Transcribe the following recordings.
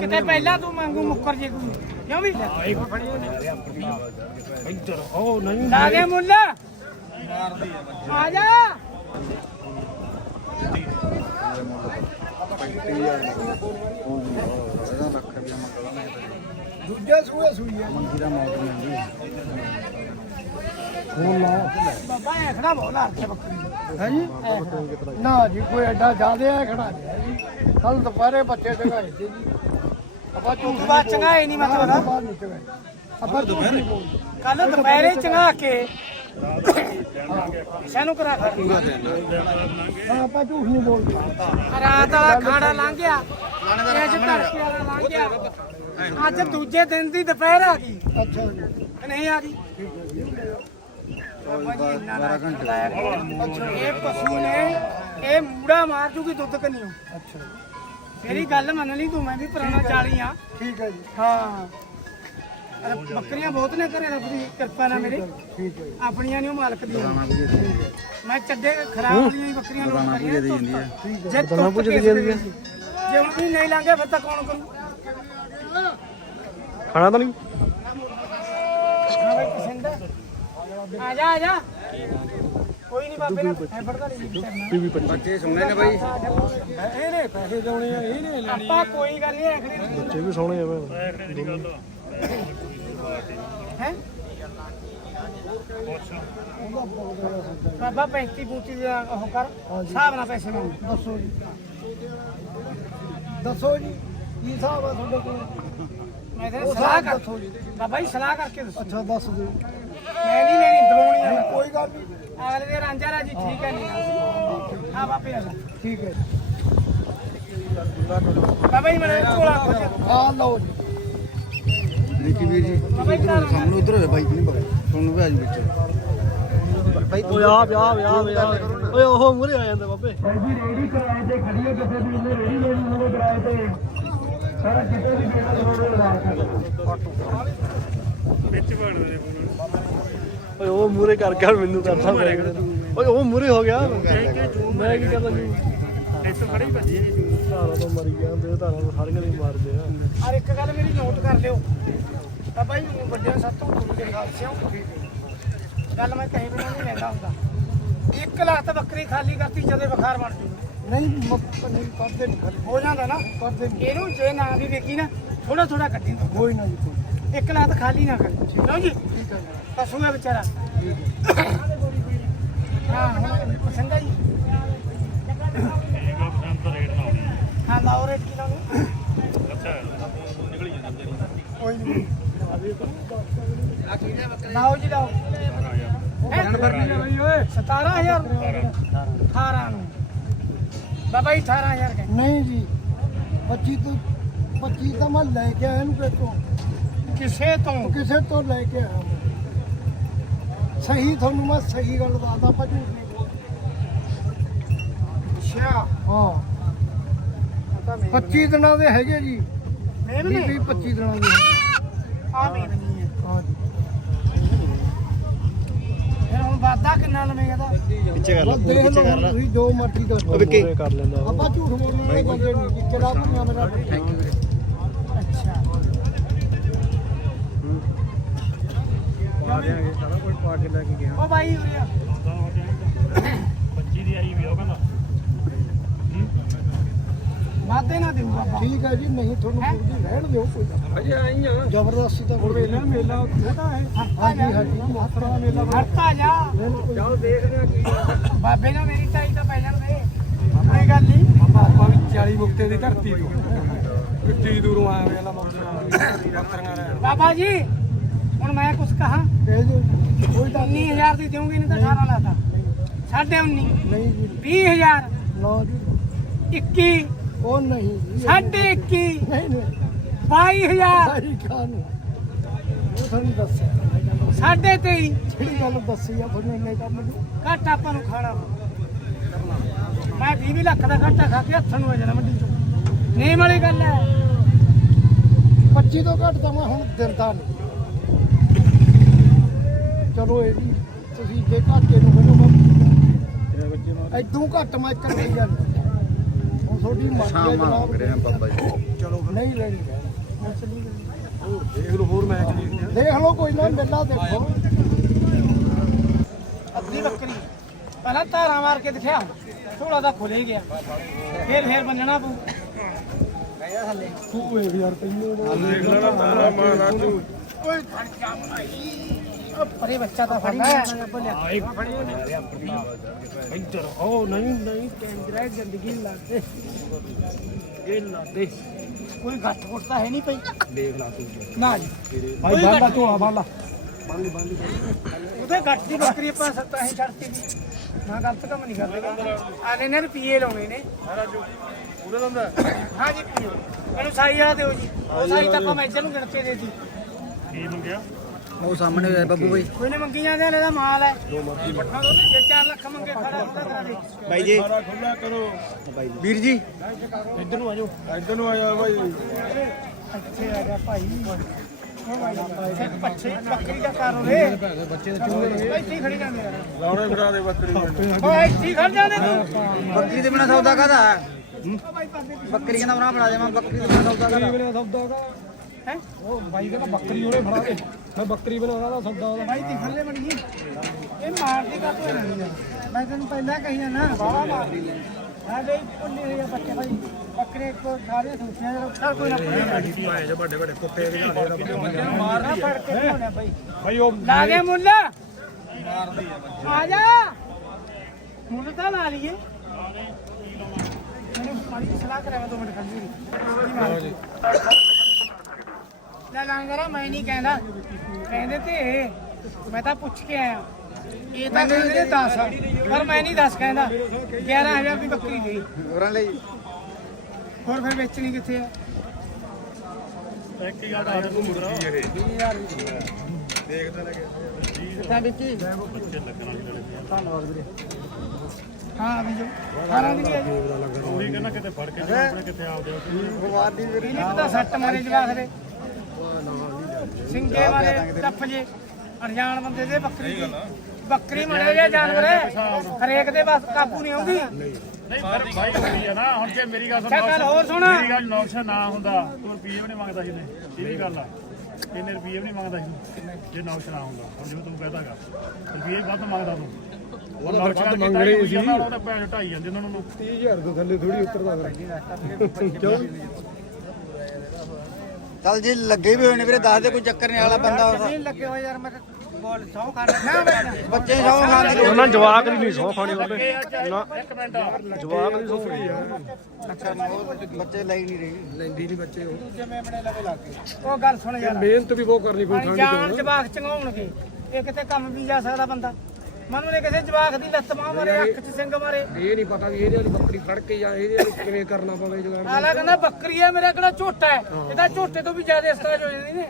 ਕਿਤੇ ਪਹਿਲਾਂ ਤੂੰ ਮੰਗੂ ਮੁੱਕਰ ਜੇ ਕੋਈ ਕਿਉਂ ਵੀ? ਇੱਧਰ ਉਹ ਨਹੀਂ ਲਾ ਗਿਆ ਮੁੱਲ। ਆ ਜਾ। ਦੂਜਾ ਸੂਆ ਸੂਈ ਆ। ਫੋਨ ਲਾ ਬਾਬਾ ਐ ਖੜਾ ਬੋਲਾ ਅੱਛਾ ਬੱਕਰੀ ਹੈ ਜੀ ਨਾ ਜੀ ਕੋਈ ਐਡਾ ਜ਼ਿਆਦੇ ਖੜਾ ਹੈ ਜੀ ਕੱਲ ਦੁਪਹਿਰੇ ਬੱਚੇ ਜਗਾਏ ਸੀ ਜੀ। ਨਹੀਂ ਮਤਲਬ ਬਾਹਰ ਨਹੀਂ ਚਗਾਏ ਆਪਾਂ ਦੁਪਹਿਰੇ ਕੱਲ ਦੁਪਹਿਰੇ ਚੰਗਾ ਕੇ ਸਾਨੂੰ ਕਰਾ ਖੜ ਹਾਂ ਆਪਾਂ ਝੂਠ ਨਹੀਂ ਬੋਲਦੇ। ਰਾਤ ਵਾਲਾ ਖਾੜਾ ਲੰਘ ਗਿਆ ਅੱਜ ਤੜਕੇ ਵਾਲਾ ਲੰਘ ਗਿਆ ਅੱਜ ਦੂਜੇ ਦਿਨ ਦੀ ਦੁਪਹਿਰ ਆ ਗਈ। ਅੱਛਾ ਨਹੀਂ ਆ। ਇਹ ਪਸ਼ੂ ਨੇ ਇਹ ਮੂੜਾ ਮਾਰ ਜੂਗੀ ਦੁੱਧ ਕਨੀਓ। ਅੱਛਾ ਤੇਰੀ ਗੱਲ ਮੰਨ ਲਈ ਤੂੰ ਮੈਂ ਵੀ ਪੁਰਾਣਾ ਚਾਲੀ ਆ ਠੀਕ ਹੈ ਜੀ। ਹਾਂ। ਅਰੇ ਬੱਕਰੀਆਂ ਬਹੁਤ ਨੇ ਘਰੇ ਰੱਬ ਦੀ ਕਿਰਪਾ ਨਾਲ ਮੇਰੇ। ਠੀਕ ਹੈ ਜੀ। ਆਪਣੀਆਂ ਨਹੀਂ ਉਹ ਮਾਲਕ ਦੀਆਂ। ਮੈਂ ਚੱਡੇ ਖਰਾਬ ਵਾਲੀਆਂ ਹੀ ਬੱਕਰੀਆਂ ਨੂੰ ਕਰੀਆਂ ਹੈ। ਜੇ ਦਾਣਾ ਪੁੱਜ ਦੇ ਜਾਂਦੀ ਹੈ ਜੇ ਹੁਣ ਵੀ ਨਹੀਂ ਲਾਂਗੇ ਫਿਰ ਤਾਂ ਕੌਣ ਕਰੂ? ਖਾਣਾ ਤਾਂ ਨਹੀਂ? ਹਾਂ ਬਈ ਪਸੰਦ ਹੈ ਆ ਜਾ ਆ ਜਾ। ਕੋਈ ਨਹੀਂ ਬਾਬੇ ਨਾਲ ਐ ਫੜਦਾ ਨਹੀਂ ਟੀਵੀ ਪਰ ਬੱਚੇ ਸੋਹਣੇ ਨੇ ਬਾਈ। ਇਹਨੇ ਪੈਸੇ ਦੇਣੇ ਆ ਇਹਨੇ ਆਪਾਂ ਕੋਈ ਗੱਲ ਨਹੀਂ ਆਖਰੀ ਬੱਚੇ ਵੀ ਸੋਹਣੇ ਆ ਵੇ ਹੈ? ਬਾਬਾ 35 ਬੂਟੀ ਦਾ ਉਹ ਕਰ ਹਿਸਾਬ ਨਾਲ ਪੈਸੇ ਮੰਗ। ਦੱਸੋ ਜੀ। ਦੱਸੋ ਜੀ ਕੀ ਹਿਸਾਬ ਆ ਤੁਹਾਡੇ ਕੋਲ? ਮੈਂ ਤੇ ਉਹ ਸਲਾਹ ਹਿਸਾਬ ਕਰ ਦੱਸੋ ਜੀ। ਬਾਬਾ ਜੀ ਸਲਾਹ ਕਰਕੇ ਦੱਸੋ। ਅੱਛਾ ਦੱਸ ਦਿਓ। ਮੈਂ ਨਹੀਂ ਲੈਣੀ ਦਵਾਉਣੀ ਆ। ਕੋਈ ਗੱਲ ਨਹੀਂ। ਅਗਲੇ ਦੇ ਰਾਂਝਾ ਰਾਜੀ ਠੀਕ ਹੈ ਨਹੀਂ? ਹਾਂ ਬਾਪੇ ਆ ਜਾ। ਠੀਕ ਹੈ। ਬਾਬਾ ਜੀ ਮੇਰੇ ਖੋਜ ਆ ਲਓ ਜੀ। ਨਿੱਕੀ ਵੀਰ ਜੀ। ਜੀ ਸਾਹਮਣੇ ਉਧਰ ਹੋਵੇ ਬਾਈ ਨਹੀਂ ਪਕੜ ਤੁਹਾਨੂੰ ਵੀ ਆ ਜੀ ਵਿੱਚ। ਬਾਈ ਓਏ ਆ ਵਿਆਹ ਵਿਆਹ ਵਿਆਹ ਓਏ ਉਹ ਮੂਰੇ ਆ ਜਾਂਦਾ ਬਾਬੇ। ਰੇੜੀ ਕਿਰਾਏ ਤੇ ਖੜੀ ਹੈ ਕਿਸੇ ਦੀ ਉਹਨੇ ਰੇੜੀ ਲੈਣੀ ਹੋਵੇ ਕਿਰਾਏ ਤੇ। ਸਾਰਾ ਕਿਤੇ ਵੀ ਕਿਤੇ ਹੋਵੇ ਲਗਾ ਓਏ ਉਹ ਮੂਰੇ ਕਰ ਗਿਆ ਮੈਨੂੰ ਕਰਦਾ ਓਏ ਉਹ ਮੂਰੇ ਹੋ ਗਿਆ। ਮੈਂ ਕੀ ਕਰਦਾ ਜੀ ਇਸ ਖੜੀ ਭੱਜੀ ਧਾਰਾ ਤੋਂ ਮਰੀ ਗਿਆ ਬੇ ਧਾਰਾ ਨੂੰ ਹਰ ਗਲੇ ਮਾਰਦੇ ਆ ਔਰ ਇੱਕ ਗੱਲ ਮੇਰੀ ਨੋਟ ਕਰ ਲਿਓ। ਬਾਬਾ ਜੀ ਵੱਡਿਆਂ ਸਾਤੋਂ ਗੁਰੂ ਦੇ ਖਾਲਸਿਆਂ ਗੱਲ ਮੈਂ ਕਹੀ ਬਿਨਾਂ ਨਹੀਂ ਲੈਂਦਾ ਹੁੰਦਾ। ਇੱਕ ਲੱਖ ਤਾਂ ਬੱਕਰੀ ਖਾਲੀ ਕਰਤੀ ਜਦੇ ਬੁਖਾਰ ਬਣ ਜੂ। ਨਹੀਂ ਮੁੱਕ ਨਹੀਂ ਖਾਲੀ। ਹੋ ਜਾਂਦਾ ਨਾ। ਨਹੀਂ। ਇਹਨੂੰ ਜੇ ਨਾ ਵੀ ਵੇਖੀ ਨਾ ਥੋੜਾ ਥੋੜਾ ਕੱਢੀ ਕੋਈ ਨਾ ਜੀ ਕੋਈ ਇੱਕ ਲੱਖ ਖਾਲੀ ਨਾ ਕਰੀ ਲਓ ਜੀ? ਠੀਕ ਹੈ ਪਸ਼ੂ ਹੈ ਵਿਚਾਰਾ। ਹਾਂ ਹੁਣ ਪਸੰਦ ਹੈ ਜੀ ਹਾਂ ਲਾਓ ਰੇਟ ਕਿਲੋ ਨੂੰ ਕੋਈ ਨਹੀਂ। ਲਾਓ ਜੀ ਲਾਓ। ਨੰਬਰ ਨਹੀਂ ਬਈ ਓਏ 17000 18 ਨੂੰ। ਬਾਬਾ ਜੀ 18000 ਕਹਿੰਦੇ। ਨਹੀਂ ਜੀ 25 ਤੋਂ 25 ਤਾਂ ਮੈਂ ਲੈ ਕੇ ਆਇਆ ਇਹਨੂੰ ਕਿਤੋਂ ਕਿਸੇ ਤੋਂ? ਕਿਸੇ ਤੋਂ ਲੈ ਕੇ ਆਇਆ ਮੈਂ। ਸਹੀ ਤੁਹਾਨੂੰ ਮੈਂ ਸਹੀ ਗੱਲ ਦੱਸਦਾ ਆਪਾਂ ਝੂਠ ਨਹੀਂ ਬੋਲਦੇ। ਅੱਛਾ। ਹਾਂ। ਪਤਾ ਨਹੀਂ। 25 ਦਿਨਾਂ ਦੇ ਹੈਗੇ ਜੀ। ਮੇਨ ਵੀਹ ਨੇ ਵੀਹ 25 ਦਿਨਾਂ ਦੇ। ਆ ਮੇਨ ਨਹੀਂ ਹੈ। ਹਾਂ ਜੀ। ਫਿਰ ਹੁਣ ਵਾਦਾ ਕਿੰਨਾ ਲਵੇਂਗਾ ਦਾ ਪਿੱਛੇ ਕਰ ਬਸ ਦੇਖ ਲਓ ਹੁਣ ਤੁਸੀਂ ਜੋ ਮਰਜ਼ੀ ਕਰੋ ਮੂਰੇ ਕਰ ਲੈਂਦਾ। ਆਪਾਂ ਝੂਠ ਬੋਲਣ ਵਾਲੇ ਬੰਦੇ ਨਹੀਂ ਜੀ ਕਿਹੜਾ ਭੁੰਨਾ ਮੇਰਾ ਅੱਛਾ ਪਾ ਦੇਾਂਗੇ ਸਾਰਾ ਕੁਝ ਪਾ ਕੇ ਲੈ ਕੇ ਗਿਆ। ਉਹ ਬਾਈ ਉਰੇ ਆ। 25 ਦੀ ਆਈ ਵੀ ਉਹ ਕਹਿੰਦਾ। ਵਾਦੇ ਨਾ ਦੇਊ ਬਾਬਾ। ਠੀਕ ਹੈ ਜੀ ਨਹੀਂ ਤੁਹਾਨੂੰ ਪੁੱਛਦੀ ਰਹਿਣ ਦਿਓ ਕੋਈ ਗੱਲ ਅਜੇ ਆਈ ਆ। ਜ਼ਬਰਦਸਤੀ ਤਾਂ ਕੋਈ ਮੇਲਾ ਮੇਲਾ ਉਹਦਾ ਹੈ ਹਾਂਜੀ ਹਾਂਜੀ ਮਾਤਰਾ ਮੇਲਾ ਹਰਤਾ ਜਾ। ਚਲੋ ਦੇਖਦੇ ਆ ਕੀ ਬਾਬੇ ਨਾਲ ਮੇਰੀ ਟਾਈ ਤਾਂ ਪੈ ਜਾਣ ਦੇ ਕੋਈ ਗੱਲ ਨਹੀਂ। ਆਪਾਂ ਵੀ 40 ਮੁਕਤੇ ਦੀ ਧਰਤੀ ਤੋਂ। ਕਿੱਡੀ ਦੂਰੋਂ ਆਇਆ ਵੇਲਾ ਮੁਕਤੀਆਂ ਬਾਬਾ ਜੀ। ਹੁਣ ਮੈਂ ਕੁਝ ਕਹਾ? ਕਹਿ ਦਿਓ ਕੋਈ ਗੱਲ 19000 ਦੀ ਦੇਉਂਗੀ ਨਹੀਂ ਤਾਂ 18 ਲਾਤਾ। ਸਾਢੇ 19 ਨਹੀਂ ਜੀ। 20000 ਲਓ ਜੀ। 21 ਉਹ ਨਹੀਂ ਜੀ ਸਾਢੇ 21 ਨਹੀਂ ਨਹੀਂ। 22000 ਸਾਰੀ ਖਾਨ ਉਹ ਤੁਹਾਨੂੰ ਦੱਸਿਆ। ਸਾਢੇ 23 ਜਿਹੜੀ ਗੱਲ ਦੱਸੀ ਆ ਤੁਹਾਨੂੰ ਇੰਨੇ ਕੰਮ ਦੀ। ਘੱਟ ਆਪਾਂ ਨੂੰ ਖਾਣਾ। ਮੈਂ 20 ਲੱਖ ਦਾ ਘਾਟਾ ਖਾ ਕੇ ਹੱਥਾਂ ਨੂੰ ਆ ਜਾਣਾ ਮੰਡੀ ਚੋਂ। ਨੇਮ ਵਾਲੀ ਗੱਲ ਹੈ। 25 ਤੋਂ ਘੱਟ ਤਾਂ ਮੈਂ ਹੁਣ ਦਿੰਦਾ ਨਹੀਂ। ਚਲੋ ਇਹ ਵੀ ਤੁਸੀਂ ਜੇ ਘਾਟੇ ਨੂੰ ਮੈਨੂੰ ਮੈਂ ਤੇਰੇ ਬੱਚੇ ਨੂੰ ਐਦੋਂ ਘੱਟ ਮੈਂ ਚੱਲੀ ਜਾਂਦਾ ਹੁਣ ਤੁਹਾਡੀ ਮਰਜ਼ੀ ਹੈ ਜਨਾਬ। ਕਰਿਆ ਬਾਬਾ ਜੀ। ਚਲੋ ਨਹੀਂ ਲੈਣੀ ਦੇਖ ਲਓ ਹੋਰ ਮੈਚ ਦੇਖਦੇ ਆ। ਦੇਖ ਲਓ ਕੋਈ ਨਾ ਮੇਲਾ ਦੇਖੋ। ਅੱਧੀ ਬੱਕਰੀ। ਪਹਿਲਾਂ ਧਾਰਾਂ ਮਾਰ ਕੇ ਦਿਖਿਆ। ਥੋੜਾ ਤਾਂ ਖੁੱਲੇ ਗਿਆ। ਫੇਰ ਫੇਰ ਬੰਨਣਾ ਪਊ। ਤੂੰ ਵੇਖ ਯਾਰ ਤੈਨੂੰ ਓਏ ਉਹ ਪਰੇ ਬੱਚਾ ਤਾਂ ਫੜਨਾ ਹੈ ਇੱਧਰ ਉਹ ਨਹੀਂ ਨਹੀਂ ਕੈਮਰਾ ਜ਼ਿੰਦਗੀ ਲਾਦੇ ਇਹ ਲਾਦੇ ਕੋਈ ਗੁੱਟ ਤਾਂ ਹੈ ਨਹੀਂ ਪਈ। ਦੇਖ ਲਾ ਤੂੰ। ਨਾ ਜੀ। ਭਾਈ ਬਾਲਾ ਤੂੰ ਆ ਬਾਲਾ ਉਹਦੇ ਗੱਟ ਦੀ ਬੱਕਰੀ ਆਪਾਂ ਸੱਤਾਂ ਹੀ ਛੱਡਤੀ ਸੀ। ਨਾ ਗਲਤ ਕੰਮ ਨਹੀਂ ਕਰਦੇ। ਆਨੇ ਨੇ ਰੁਪਏ ਲਾਉਣੇ ਨੇ। ਉਹਨੇ ਦੰਦਾ ਹਾਂ? ਜੀ ਪੀਓ। ਮੈਨੂੰ ਸਾਈ ਵਾਲਾ ਦਿਓ ਜੀ। ਉਹ ਸਾਈ ਤਾਂ ਆਪਾਂ ਮੈਚਰ ਨੂੰ ਗਿਣਤੇ ਦੇ ਦੀ ਕੀ ਮੰਗਿਆ? ਉਹ ਸਾਹਮਣੇ ਹੋਇਆ ਬੱਬੂ ਬਾਈ। ਕੋਈ ਨੇ ਮੰਗੀ ਜਾਂਦੇ ਹਲੇ ਦਾ ਮਾਲ ਹੈ। ਜੇ 4 ਲੱਖ ਮੰਗੇ ਖੜਾ ਉਹਦਾ ਕਰਾ ਦੇ। ਬਾਈ ਜੀ। ਖੁੱਲਾ ਕਰੋ। ਵੀਰ ਜੀ। ਇੱਧਰ ਨੂੰ ਆ ਜਾਓ। ਇੱਧਰ ਨੂੰ ਆ ਜਾ ਭਾਈ ਅੱਛੇ ਆ ਗਿਆ ਭਾਈ। ਪੱਛੇ ਬੱਕਰੀ ਦਾ ਕਾਰੋ ਰੇ ਬੱਚੇ ਦੇ ਚੂਹੇ ਇੱਥੇ ਖੜੀ ਜਾਂਦੇ ਯਾਰ ਲਾਉਣੇ ਫੜਾ ਦੇ ਬੱਕਰੀ ਓ ਇੱਥੇ ਹੀ ਖੜ ਜਾਂਦੇ ਤੂੰ ਬੱਕਰੀ ਦੇ ਬਿਨਾ ਸੌਦਾ ਕਾਦਾ ਬੱਕਰੀ ਕਹਿੰਦਾ ਬਣਾ ਬਣਾ ਦੇਵਾਂ ਬੱਕਰੀ ਦੇ ਬਿਨਾ ਸੌਦਾ ਕਾਦਾ ਦਾ ਹੈ। ਉਹ ਬਾਈ ਕਹਿੰਦਾ ਬੱਕਰੀ ਉਹਨੇ ਫੜਾ ਦੇ। ਮੈਂ ਬੱਕਰੀ ਬਣਾਉਣਾ ਦਾ ਸੌਦਾ ਉਹਦਾ। ਭਾਈ ਦਿਖਣ ਲੈ ਬਣੀ ਇਹ ਮਾਰਦੀ ਕਾ ਤੂੰ ਨਹੀਂ ਮੈਂ ਤੈਨੂੰ ਪਹਿਲਾਂ ਕਹੀ ਆ ਨਾ। ਬਾਹਲਾ ਮਾਰਦੀ ਹਾਂ। ਬਈ ਪੁੱਲੀ ਹੋਈ ਆ ਬੱਚੇ ਭਾਈ ਬੱਕਰੇ ਕੋ ਸਾਰੇ ਸੁੱਤਿਆ ਜਰਾ ਚੱਲ ਕੋਈ ਨਾ ਪੁੱਲੀ ਭਾਏ ਜੇ ਵੱਡੇ ਵੱਡੇ ਕੁੱਤੇ ਦੇ ਨਾਲ ਮਾਰਨਾ ਫੜ ਕੇ ਧੋਣਾ ਭਾਈ ਭਾਈ ਉਹ ਲਾ ਦੇ ਮੁੱਲ। ਆ ਜਾ। ਮੁੱਲ ਤਾਂ ਲਾ ਲਈਏ। ਮੈਨੂੰ ਦੀ। ਸਲਾਹ ਕਰਿਆ ਮੈਂ ਦੋ ਮਿੰਟ ਖੜੀ ਜੀ ਲੈ ਲਾਂਗਰਾ ਮੈਂ ਨਹੀਂ ਕਹਿੰਦਾ। ਕਹਿੰਦੇ ਤੇ ਮੈਂ ਤਾਂ ਪੁੱਛ ਕੇ ਆਇਆ। ਇਹ ਤਾਂ ਕਹਿੰਦੇ ਨੇ 10 ਪਰ ਮੈਂ ਨਹੀਂ 10 ਕਹਿੰਦਾ। 11000 ਦੀ ਬੱਕਰੀ ਗਈ ਹੋਰਾਂ ਲਈ। ਹੋਰ ਫਿਰ ਵੇਚਣੀ ਕਿੱਥੇ ਆ? ਇੱਕ ਹੀ ਗੱਲ ਦੱਸ ਤੂੰ ਮੁੰਦਰਾ ਕਿੱਥੇ ਵਿੱਕੀ ਹਾਂ। ਵੀ ਜੋ। 18 ਦੀ ਵੀ ਹੈ ਜੀ। ਉਹੀ ਕਹਿੰਦਾ ਕਿਤੇ ਫੜ ਕੇ ਆਪਣੇ ਕਿੱਥੇ ਆਪਦੇ ਇਹ ਨਹੀਂ ਪਤਾ ਸੱਟ ਮਾਰੇ ਜਵਾਖ ਦੇ। ਸਿੰਗੇ ਮਾਰੇ ਟੱਪ ਜੇ। ਅਣਜਾਣ ਬੰਦੇ ਦੇ ਬੱਕਰੀ ਦੀ। ਬੱਕਰੀ ਮੜੇ ਜੇ ਜਾਨਵਰ ਹੈ। ਹਰੇਕ ਦੇ ਬਸ ਕਾਬੂ ਨਹੀਂ ਆਉਂਦੀ। ਨਹੀਂ ਪਰ ਭਾਈ ਹੋਈ ਆ ਨਾ। ਹੁਣ ਜੇ ਮੇਰੀ ਗੱਲ ਸੁਣ ਗੱਲ ਹੋਰ ਸੁਣ। ਮੇਰੀ ਗੱਲ ਨੌਕਸ਼ਾ ਨਾ ਹੁੰਦਾ। ਤੂੰ ਰੁਪਈਏ ਵੀ ਨਹੀਂ ਮੰਗਦਾ ਸੀ ਨੇ ਇਹ ਵੀ ਗੱਲ ਆ। ਇੰਨੇ ਰੁਪਈਏ ਵੀ ਨਹੀਂ ਮੰਗਦਾ ਸੀ ਜੇ ਨੌਕਸ਼ਾ ਨਾ ਹੁੰਦਾ। ਹੁਣ ਜਿਵੇਂ ਤੂੰ ਕਹਦਾਗਾ ਰੁਪਈਏ ਵੱਧ ਮੰਗਦਾ ਤੂੰ। ਉਹ ਨੌਕਸ਼ਾ ਮੰਗ ਰਹੇ ਸੀ। ਉਹ ਤਾਂ ਪੈਸੇ ਢਾਈ ਜਾਂਦੇ ਉਹਨਾਂ। ਨੂੰ 30000 ਤੋਂ ਥੱਲੇ ਥੋੜੀ ਉਤਰਦਾ ਕਿਉਂ? ਚੱਲ ਜੀ ਲੱਗੇ ਵੀ ਹੋਏ ਨੇ ਵੀਰੇ ਦੱਸ ਦੇ ਕੋਈ ਚੱਕਰ ਨਹੀਂ ਵਾਲਾ ਬੰਦਾ ਨਹੀਂ ਲੱਗੇ ਹੋਏ ਯਾਰ ਮੈਂ ਬੋਲ ਸੌ ਖਾਣਾ। ਨਾ ਬੈਠਾ ਬੱਚੇ ਸੌ ਖਾਂਦੇ ਨੇ ਉਹਨਾਂ ਜਵਾਕ ਦੀ ਨਹੀਂ ਸੌ ਖਾਣੀ ਉਹਨੇ ਨਾ। ਇੱਕ ਮਿੰਟ ਜਵਾਕ ਦੀ ਸੌ ਖਾਣੀ। ਬੱਚੇ ਲਈ ਨਹੀਂ ਰਹੇ। ਲੈਂਦੀ ਨਹੀਂ ਬੱਚੇ ਉਹ। ਉਹ ਗੱਲ ਸੁਣ ਯਾਰ। ਮਿਹਨਤ ਵੀ ਬਹੁਤ ਕਰਨੀ ਕੋਈ ਜਾਨ ਜਵਾਕ ਚੰਗਾਉਣਗੇ। ਇਹ ਕਿਤੇ ਕੰਮ ਵੀ ਜਾ ਸਕਦਾ ਬੰਦਾ। ਮਨ ਨੇ ਕਿਸੇ ਜਵਾਕ ਦੀ ਲੱਤ ਮਾਰ ਮਾਰੇ ਅੱਖ 'ਚ ਸਿੰਘ ਮਾਰੇ। ਇਹ ਨਹੀਂ ਪਤਾ ਵੀ ਇਹਦੇ ਵਾਲੀ ਬੱਕਰੀ ਫੜ ਕੇ ਜਾਂ ਇਹਦੇ ਵਾਲੀ ਕਿਵੇਂ ਕਰਨਾ ਪਵੇ ਜੁਗਾੜ ਆਲਾ ਕਹਿੰਦਾ ਬੱਕਰੀ ਹੈ ਮੇਰੇ ਕੋਲ ਝੋਟਾ ਹੈ। ਇਹਦਾ ਝੋਟੇ ਤੋਂ ਵੀ ਜ਼ਿਆਦਾ ਸਤਾਜ ਹੋ ਜਾਂਦੀ ਨੇ।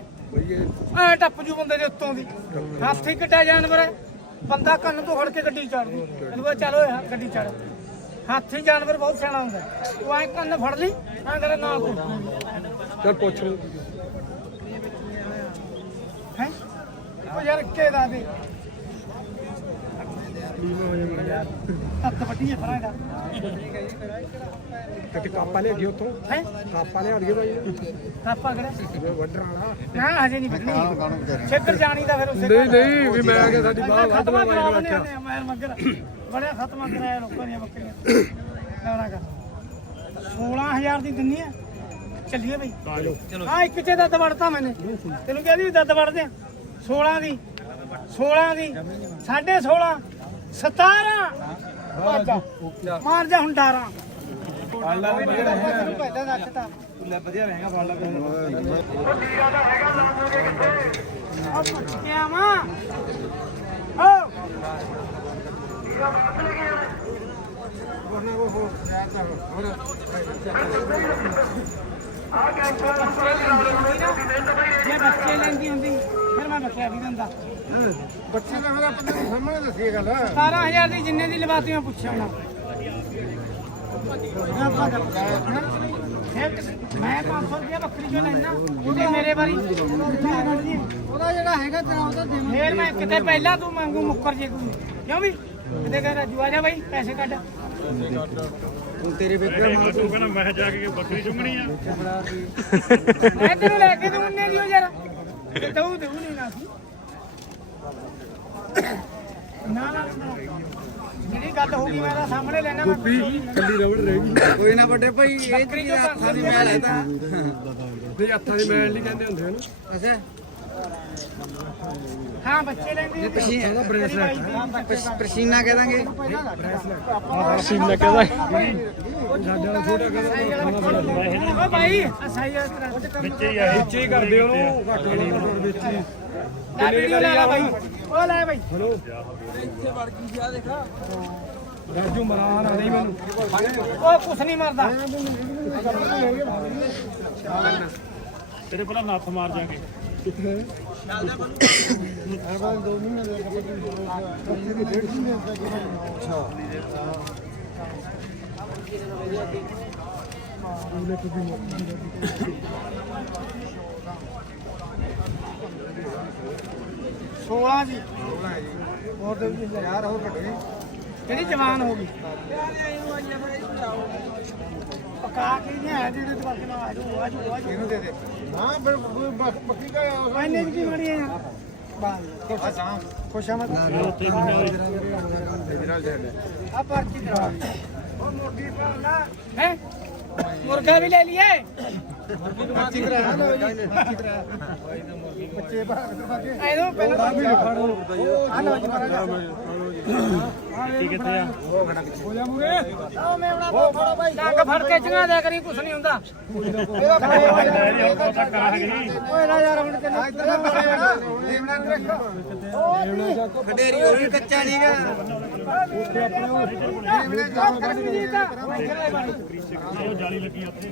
ਐ ਟੱਪ ਜੂ ਬੰਦੇ ਦੇ ਉੱਤੋਂ ਦੀ। ਹਾਥੀ ਕਿੱਡਾ ਜਾਨਵਰ ਹੈ। ਬੰਦਾ ਕੰਨ ਤੋਂ ਫੜ ਕੇ ਗੱਡੀ ਚੜ ਦੂ ਇਹਨੂੰ ਕਹੋ ਚਲੋ ਗੱਡੀ ਚੜ ਹਾਥੀ ਜਾਨਵਰ ਬਹੁਤ ਸਿਆਣਾ ਹੁੰਦਾ ਹੈ। ਤੂੰ ਐ ਕੰਨ ਫੜ ਲਈ ਐ ਤੇਰੇ ਨਾਲ ਚੱਲ ਪੁੱਛ ਲਓ। ਹੈ? ਉਹ ਯਾਰ ਕੇ ਦਾ ਦੇ? ਹੱਥ ਵੱਡੀ ਹੈ ਫਰਾਂ ਦਾ ਕਿਤੇ ਕਾਪਾ ਲਿਆ ਗਿਆ ਉੱਥੋਂ। ਹੈ? ਕਾਪਾ ਲਿਆ ਗਿਆ ਬਾਈ ਕਾਪਾ ਕਿਹੜਾ? ਇਹ ਵੱਢਣ ਵਾਲਾ। ਨਾ ਹਜੇ ਨਹੀਂ ਵੱਢਣੀ। ਛੇਤਰ ਜਾਣੀ ਦਾ ਫਿਰ ਉਸੇ ਨਹੀਂ ਨਹੀਂ ਵੀ ਮੈਂ ਕਿ ਸਾਡੀ ਬਾਹ ਵੱਢ ਕਰਾ ਮੈਂ ਮਗਰ ਬੜਿਆ ਖਤਮਾ ਕਰਾਇਆ ਲੋਕਾਂ ਦੀਆਂ ਬੱਕਰੀਆਂ। ਕਵਰਾ ਕਰ। 16000 ਦੀ ਦਿੰਨੀ ਆ। ਚੱਲੀਏ ਬਈ। ਹਾਂ ਇੱਕ ਚ ਦੱਦ ਵੜਤਾ ਮੈਨੇ। ਤੈਨੂੰ ਕਹਿੰਦੀ ਦੱਦ ਵੜਦੇ ਆ। 16 ਦੀ। 16 ਦੀ। 16.5 17 ਮਾਰ ਜਾ ਹੁਣ 18 ਪਹਿਲਾਂ ਦੱਸਤਾ ਲੈ ਵਧੀਆ ਰਹੇਗਾ ਫੜ ਲਾ ਉਹ ਲੀਰਾ ਦਾ ਹੈਗਾ ਲਾਉਂਗੇ ਕਿੱਥੇ ਆ ਪੁੱਛ ਕੇ ਆਵਾਂ ਓ ਜੇ ਬੱਚੇ ਲੈਂਦੀ ਹੁੰਦੀ ਫਿਰ ਮੈਂ ਬੱਚਿਆ ਵੀ ਦਿੰਦਾ। ਬੱਚੇ ਦਾ ਆਪਾਂ ਨੂੰ ਸਾਹਮਣੇ ਦੱਸੀਏ ਗੱਲ 17000 ਦੀ ਜਿੰਨੇ ਦੀ ਲਵਾਤੀ ਮੈਂ ਪੁੱਛਿਆ ਹੋਣਾ ਮੈਂ 500 ਰੁਪਏ ਬੱਕਰੀ ਚੋਂ ਲੈਣਾ ਉਹਦੇ ਮੇਰੇ ਵਾਰੀ ਉਹਦਾ ਜਿਹੜਾ ਹੈਗਾ ਤੇਰਾ ਉਹਦਾ ਦੇ ਫੇਰ ਮੈਂ ਕਿਤੇ ਪਹਿਲਾਂ ਤੂੰ ਮੰਗੂ ਮੁੱਕਰ ਜੇ ਕੋਈ ਕਿਉਂ ਵੀ? ਕਿਤੇ ਕਹਿੰਦਾ ਜੂਆ ਜਾ ਬਾਈ ਪੈਸੇ ਕੱਢ। ਹੁਣ ਤੇਰੇ ਵੇਖਿਆ ਇਹ ਤੂੰ ਕਹਿੰਦਾ ਮੈਂ ਜਾ ਕੇ ਬੱਕਰੀ ਚੁੰਗਣੀ ਆ। ਮੈਂ ਤੈਨੂੰ ਲੈ ਕੇ ਦੂੰ ਨੇ ਦਿਓ ਯਾਰ। ਤੇ ਦਊ ਦਊ ਨਹੀਂ ਨਾ ਸੀ ਨਾ ਨਾ ਨਾ। ਜਿਹੜੀ ਗੱਲ ਹੋ ਗਈ ਮੈਂ ਤਾਂ ਸਾਹਮਣੇ ਲੈਣਾ ਮੈਂ। ਕੱਲੀ ਰਬੜ ਰਹਿ ਗਈ। ਕੋਈ ਨਾ ਵੱਡੇ ਭਾਈ ਇਹ ਹੱਥਾਂ ਦੀ ਮੈਲ ਹੈ ਤਾਂ। ਨਹੀਂ ਹੱਥਾਂ ਦੀ ਮੈਲ ਨਹੀਂ ਕਹਿੰਦੇ ਹੁੰਦੇ ਹਨ। ਅੱਛਾ। ਹਾਂ ਬੱਚੇ ਲੈਂਦੇ ਪਸ਼ੀ- ਪਸ਼- ਪਰਸ਼ੀਨਾ ਕਹਿ ਦਾਂਗੇ। ਸੀਨਾ ਕਹਦਾ ਓ ਭਾਈ ਅਸਾਈ ਇਸ ਤਰ੍ਹਾਂ ਵਿੱਚ ਹੀ ਆ ਇਹ ਹੀ ਕਰਦੇ ਉਹਨੂੰ ਘੱਟ ਵਿੱਚ ਹੀ ਲੈ ਵੀਡੀਓ ਲੈ ਲੈ ਭਾਈ ਓ ਲੈ ਭਾਈ ਰਾਜੂ ਮਰਾਨ ਆ ਨਹੀਂ ਮੈਨੂੰ ਉਹ ਕੁਛ ਨਹੀਂ ਮਰਦਾ ਤੇਰੇ ਪਹਿਲਾਂ ਨੱਥ ਮਾਰ ਜਾਗੇ। ਸੋਲਾਂ ਜੀ। ਹੋਰ ਦੇ ਵੀ ਯਾਰ ਹੋਰ ਘਟੇ ਜਿਹੜੀ ਜਵਾਨ ਹੋ ਗਈ? ਪਕਾ ਕੇ ਨਹੀਂ ਆਇਆ ਜਿਹੜੇ ਦਵਾਕੇ ਨਾਲ। ਆਜੋ ਆਜੋ ਆਜੋ। ਇਹਨੂੰ ਦੇ ਦੇ। ਹਾਂ ਫਿਰ ਬੱਕਰੀ ਦਾ ਮੈਨੇ ਕੀ ਮੜੀ ਹੈ ਬਾਲ ਖੁਸ਼ਾ ਖੁਸ਼ਾਮਦ ਉੱਥੇ ਮੁੰਡਾ ਆ ਪਰਚੀ ਕਰਾ। ਆ ਮੈਂ ਬਣਾ ਫੜੋ ਭਾਈ। ਡੰਗ ਫੜ ਕੇ ਚੰਗਾ ਦਿਆ ਕਰੀ ਕੁਛ ਨਹੀਂ ਹੁੰਦਾ। ਲੈ ਰਹੀ ਹੁਣ ਤੱਕ ਆ ਗਈ ਓਏ ਨਾ ਯਾਰ ਹੁਣ ਤੈਨੂੰ ਇੱਧਰ ਨਾ ਪਾਇਆ ਲੇਵਣਾ ਦੇਖੋ ਖਡੇਰੀ ਉਹ ਵੀ ਕੱਚਾ ਨਹੀਂਗਾ। ਉਹ ਜਾਲੀ ਲੱਗੀ ਆ ਉੱਥੇ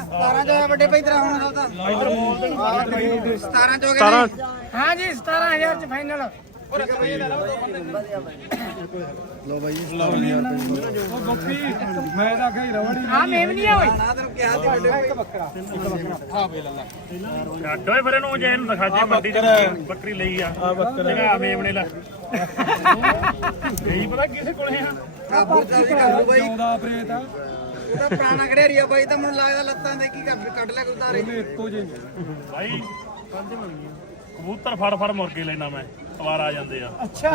ਸਤਾਰਾਂ ਜੋ ਵੱਡੇ ਭਾਈ ਤੇਰਾ ਹੁਣ ਸੌਦਾ 17 ਚੋ 17 ਹਾਂ ਜੀ 17000 ਚ ਫਾਈਨਲ ਲੋ ਬਾਈ ਉਹ ਬੱਕਰੀ। ਮੈਂ ਤਾਂ ਕਹੀ ਰਬੜੀ ਆ ਮੇਮਨੀ ਆ ਓਏ ਨਾ ਤੈਨੂੰ ਕਿਹਾ ਸੀ ਵੱਡੇ ਭਾਈ ਛੱਡ ਓਏ ਫਿਰ ਇਹਨੂੰ ਜੇ ਇਹਨੂੰ ਦਿਖਾ ਦੇ ਮੰਡੀ ਚ ਬੱਕਰੀ ਲਈ ਆ ਆ ਬੱਕਰਾ ਮੇਮਣੇ ਲੈ ਨਹੀਂ ਪਤਾ ਕਿਸੇ ਕੋਲੇ ਆ। ਕਾਬੂ ਚਾਲੀ ਕਰ ਲੋ ਬਾਈ। ਆਉਂਦਾ ਪ੍ਰੇਤ ਆ। ਉਹ ਤਾਂ ਪੁਰਾਣਾ ਖਡੇਰੀ ਆ ਬਾਈ ਤਾਂ ਮੈਨੂੰ ਲੱਗਦਾ ਲੱਤਾਂ ਦੇ ਕੀ ਕੱਢ ਕੱਢ ਲਿਆ ਗੁਰਦਾਰੇ ਉਹਨੇ ਇੱਕੋ ਜਿਹੀ ਭਾਈ ਕਬੂਤਰ ਫੜ ਫੜ ਮੁਰਗੇ ਲੈਣਾ ਮੈਂ ਅਵਾਰ ਆ ਜਾਂਦੇ ਆ। ਅੱਛਾ।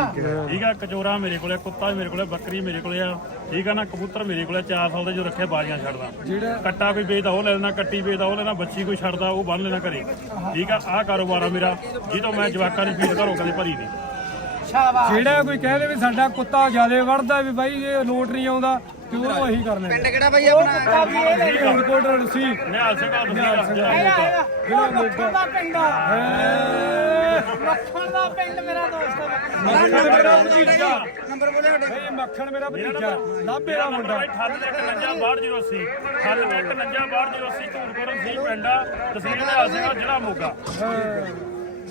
ਠੀਕ ਆ ਕਚੋਰਾ ਮੇਰੇ ਕੋਲੇ ਕੁੱਤਾ ਵੀ ਮੇਰੇ ਕੋਲੇ ਬੱਕਰੀ ਮੇਰੇ ਕੋਲੇ ਆ। ਠੀਕ ਆ ਨਾ ਕਬੂਤਰ ਮੇਰੇ ਕੋਲੇ 400 ਦੇ ਜੋ ਰੱਖੇ ਬਾਜ਼ੀਆਂ ਛੱਡਦਾ। ਜਿਹੜਾ ਕੱਟਾ ਕੋਈ ਵੇਚਦਾ ਉਹ ਲੈ ਲੈਣਾ ਕੱਟੀ ਵੇਚਦਾ ਉਹ ਲੈਣਾ ਬੱਚੀ ਕੋਈ ਛੱਡਦਾ ਉਹ ਬੰਨ ਲੈਣਾ ਘਰੇ। ਠੀਕ ਆ ਆਹ ਕਾਰੋਬਾਰ ਆ ਮੇਰਾ ਜਿਹਤੋਂ ਮੈਂ ਜਵਾਕਾਂ ਦੀ ਫੀਸ ਘਰੋਂ ਕਦੇ ਭਰੀ ਨਹੀਂ। ਸ਼ਾਬਾਸ਼ ਜਿਹੜਾ ਕੋਈ ਕਹਦੇ ਵੀ ਸਾਡਾ ਕੁੱਤਾ ਜਿਆਦੇ ਵੜਦਾ ਵੀ ਬਾਈ ਇਹ ਲੋਟ ਨਹੀਂ ਆਉਂਦਾ ਤੇ ਉਹ ਇਹੀ ਕਰਨਾ ਪਿੰਡ ਕਿਹੜਾ ਬਾਈ ਆਪਣਾ? ਆ ਵੀ ਇਹ ਲੈ ਲਿਓ। ਕੋਟ ਰਸੀ। ਨਿਹਾਲ ਸਿੰਘ ਆ ਹੈਗਾ ਉਹ ਮੱਖਣ ਦਾ ਪਿੰਡ ਮੱਖਣ ਦਾ ਪਿੰਡ ਮੇਰਾ ਦੋਸਤ। ਮੱਖਣ ਮੇਰਾ ਭਤੀਜਾ। ਨੰਬਰ ਬੋਲੇ ਇਹ ਮੱਖਣ ਮੇਰਾ ਭਤੀਜਾ। ਲਾਭੇ ਦਾ ਮੁੰਡਾ। 985280 985280 ਧੂਰਕੋਟ ਸੀ ਪਿੰਡ ਤਹਿਸੀਲ ਨਿਹਾਲ ਸਿੰਘ ਜ਼ਿਲ੍ਹਾ ਮੋਗਾ।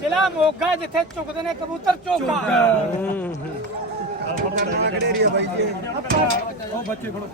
ਜ਼ਿਲ੍ਹਾ ਮੋਗਾ ਜਿੱਥੇ ਚੁੱਕਦੇ ਨੇ ਕਬੂਤਰ ਚੋਗਾ ਉਹ ਬੱਚੇ ਫੜੋ।